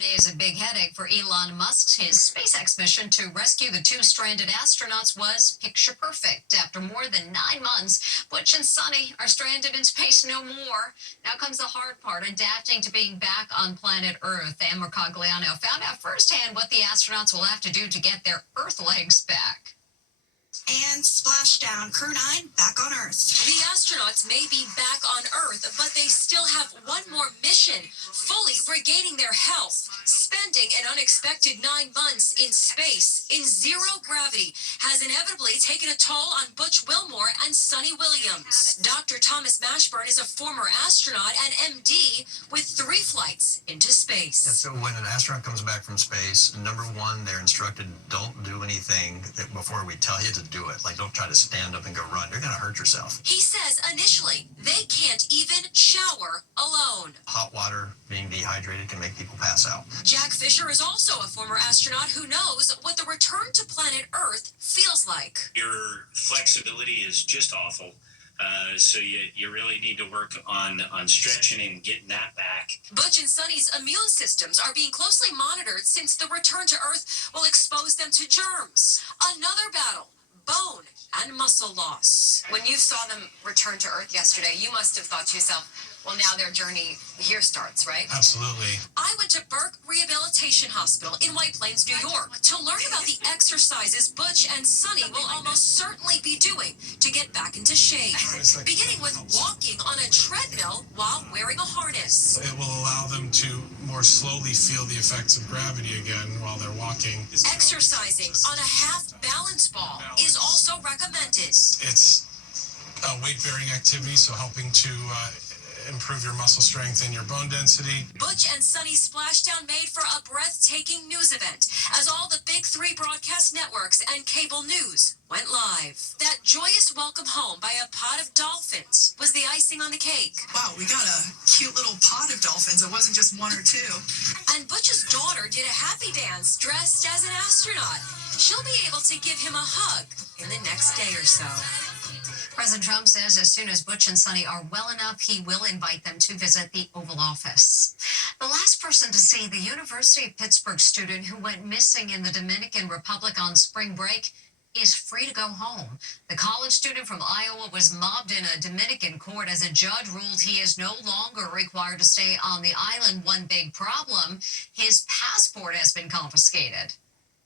Is a big headache for Elon Musk. His SpaceX mission to rescue the two stranded astronauts was picture perfect. After more than 9 months, Butch and Sunny are stranded in space no more. Now comes the hard part, adapting to being back on planet Earth. Amber Cogliano found out firsthand what the astronauts will have to do to get their Earth legs back. And splashdown, Crew 9 back on Earth. The astronauts may be back on Earth, but they still have one more mission, fully regaining their health. Spending an unexpected 9 months in space, in zero gravity, has inevitably taken a toll on Butch Wilmore and Sunny Williams. Dr. Thomas Mashburn is a former astronaut and MD with 3 flights into space. So when an astronaut comes back from space, number one, they're instructed, don't do anything before we tell you to do it. Like, don't try to stand up and go run. You're going to hurt yourself. He says initially they can't even shower alone. Hot water, being dehydrated, can make people pass out. Jack Fisher is also a former astronaut who knows what the return to planet Earth feels like. Your flexibility is just awful. So you really need to work on stretching and getting that back. Butch and Sunny's immune systems are being closely monitored since the return to Earth will expose them to germs. Another battle, bone and muscle loss. When you saw them return to Earth yesterday, you must have thought to yourself, well, now their journey here starts, right? Absolutely. I went to Burke Rehabilitation Hospital in White Plains, New York, to learn about the exercises Butch and Sunny will almost certainly be doing to get back into shape. Beginning with walking on a treadmill while wearing a harness. It will allow them to more slowly feel the effects of gravity again while they're walking. Exercising on a half balance ball is also recommended. It's a weight-bearing activity, so helping to improve your muscle strength and your bone density. Butch and Sunny Splashdown made for a breathtaking news event as all the big 3 broadcast networks and cable news went live. That joyous welcome home by a pod of dolphins was the icing on the cake. Wow, we got a cute little pod of dolphins. It wasn't just 1 or 2. And Butch's daughter did a happy dance dressed as an astronaut. She'll be able to give him a hug in the next day or so. President Trump says as soon as Butch and Sunny are well enough, he will invite them to visit the Oval Office. The last person to see the University of Pittsburgh student who went missing in the Dominican Republic on spring break is free to go home. The college student from Iowa was mobbed in a Dominican court as a judge ruled he is no longer required to stay on the island. One big problem, his passport has been confiscated.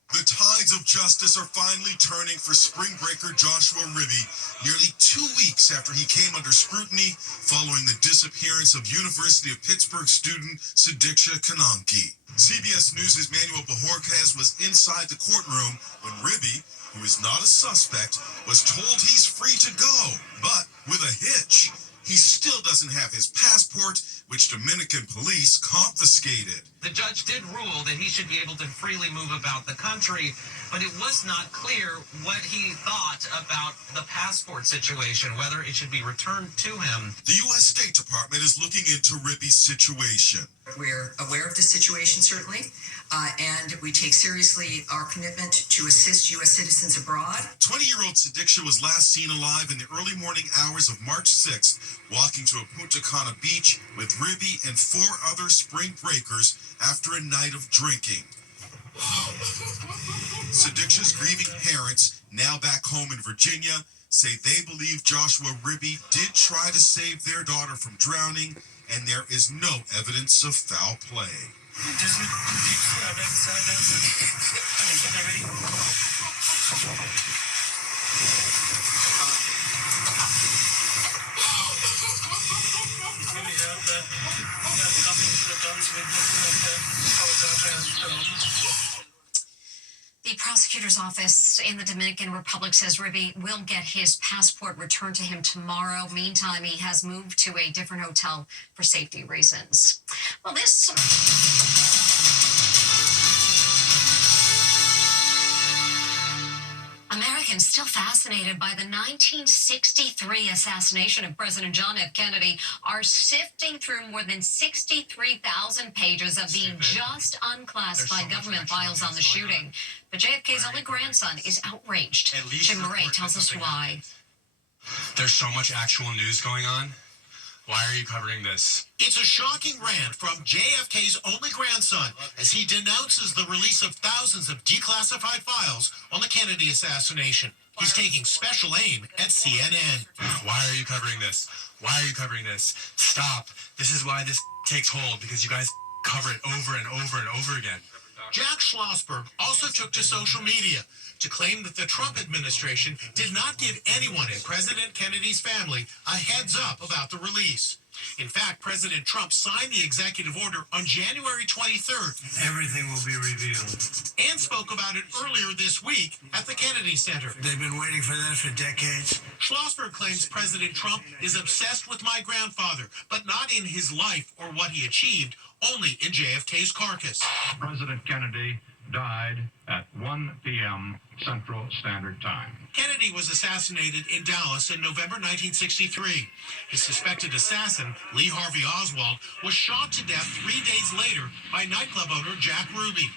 The tides of justice are finally turning for spring breaker Joshua Ribby, nearly 2 weeks after he came under scrutiny following the disappearance of University of Pittsburgh student Sadiksha Kananki. CBS News' Manuel Bajorquez was inside the courtroom when Ribby, who is not a suspect, was told he's free to go, but with a hitch. He still doesn't have his passport, which Dominican police confiscated. The judge did rule that he should be able to freely move about the country, but it was not clear what he thought about the passport situation, whether it should be returned to him. The U.S. State Department is looking into Ribby's situation. We're aware of the situation, certainly, and we take seriously our commitment to assist U.S. citizens abroad. 20-year-old Sadiksha was last seen alive in the early morning hours of March 6th, walking to a Punta Cana beach with Ribby and 4 other spring breakers after a night of drinking. Sadiksha's grieving parents, now back home in Virginia, say they believe Joshua Ribby did try to save their daughter from drowning, and there is no evidence of foul play. The prosecutor's office in the Dominican Republic says Ribby will get his passport returned to him tomorrow. Meantime, he has moved to a different hotel for safety reasons. Well, this... Americans still fascinated by the 1963 assassination of President John F. Kennedy are sifting through more than 63,000 pages of the just unclassified government files on the shooting. But JFK's only grandson is outraged. Jim Murray tells us why. There's so much actual news going on. Why are you covering this? It's a shocking rant from JFK's only grandson as he denounces the release of thousands of declassified files on the Kennedy assassination. He's taking special aim at CNN. Why are you covering this? Why are you covering this? Stop. This is why this takes hold, because you guys cover it over and over and over again. Jack Schlossberg also took to social media to claim that the Trump administration did not give anyone in President Kennedy's family a heads up about the release. In fact, President Trump signed the executive order on January 23rd. Everything will be revealed. And spoke about it earlier this week at the Kennedy Center. They've been waiting for this for decades. Schlossberg claims President Trump is obsessed with my grandfather, but not in his life or what he achieved, only in JFK's carcass. President Kennedy died at 1 p.m. Central Standard Time. Kennedy was assassinated in Dallas in November 1963. His suspected assassin, Lee Harvey Oswald, was shot to death 3 days later by nightclub owner Jack Ruby.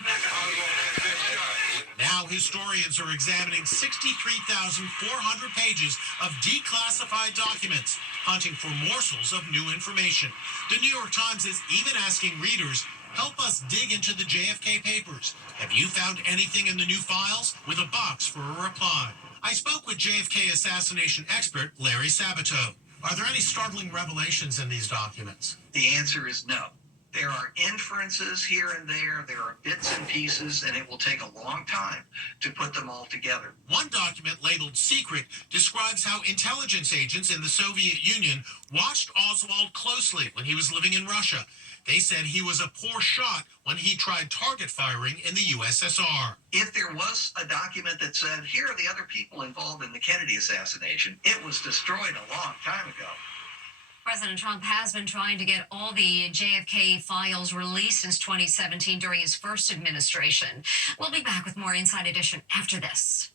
Now historians are examining 63,400 pages of declassified documents, hunting for morsels of new information. The New York Times is even asking readers, help us dig into the JFK papers. Have you found anything in the new files? With a box for a reply. I spoke with JFK assassination expert Larry Sabato. Are there any startling revelations in these documents? The answer is no. There are inferences here and there are bits and pieces, and it will take a long time to put them all together. One document labeled secret describes how intelligence agents in the Soviet Union watched Oswald closely when he was living in Russia. They said he was a poor shot when he tried target firing in the USSR. If there was a document that said, here are the other people involved in the Kennedy assassination, it was destroyed a long time ago. President Trump has been trying to get all the JFK files released since 2017 during his first administration. We'll be back with more Inside Edition after this.